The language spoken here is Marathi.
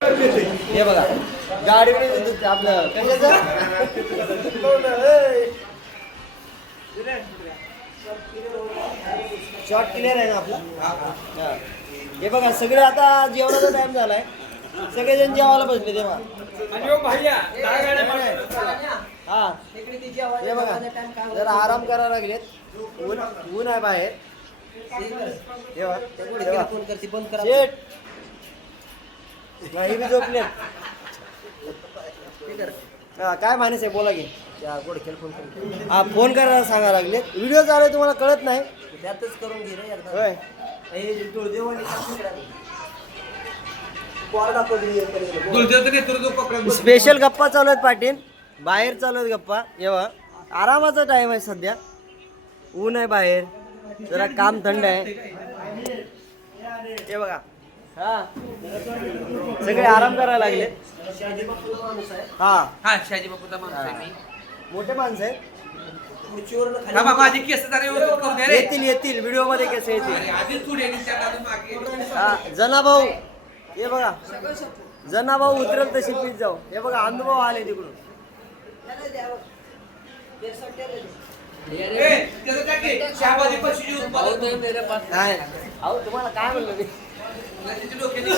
हे बघा गाडीकडे आपलं कशाचं शॉर्ट क्लिअर आहे ना आपला. हे बघा सगळे आता जेवणाचा टाइम झालाय, सगळेजण जेवायला बसले तेव्हा. हा हे बघा जरा आराम करायला लागलेत, ऊन ऊन आहे बाहेर. शेट ही बी झोपले. काय माणूस आहे बोला की. हा फोन करायला सांगा लागले. व्हिडिओ चालू आहे तुम्हाला कळत नाही त्यातच करून घे रे एकदा. होय स्पेशल गप्पा चालू आहेत पाटील, बाहेर चालू आहेत गप्पा. येवा आरामाचा टाइम आहे सध्या, ऊन आहे बाहेर, जरा काम थंड आहे. हे बघा हा सगळे आराम करायला लागले. हा हा शाजी बापूचा माणूस आहे मी. मोठे माणसं आहेत. थांबा, माझी केस जरा व्यवस्थित करून द्या रे. येतील येतील व्हिडिओ मध्ये कसे येतील. आधीच थोडी आणि त्यात अजून मागे. हा जना भाऊ हे बघा, जना भाऊ उतरल तशी पीठ जाऊ. हे बघा अनुभव आले तिकडून. ए, त्याचं टाके. शहाबादी पक्षी उत्पादन. नाही अहो तुम्हाला काय म्हणलं मी. डोक्याची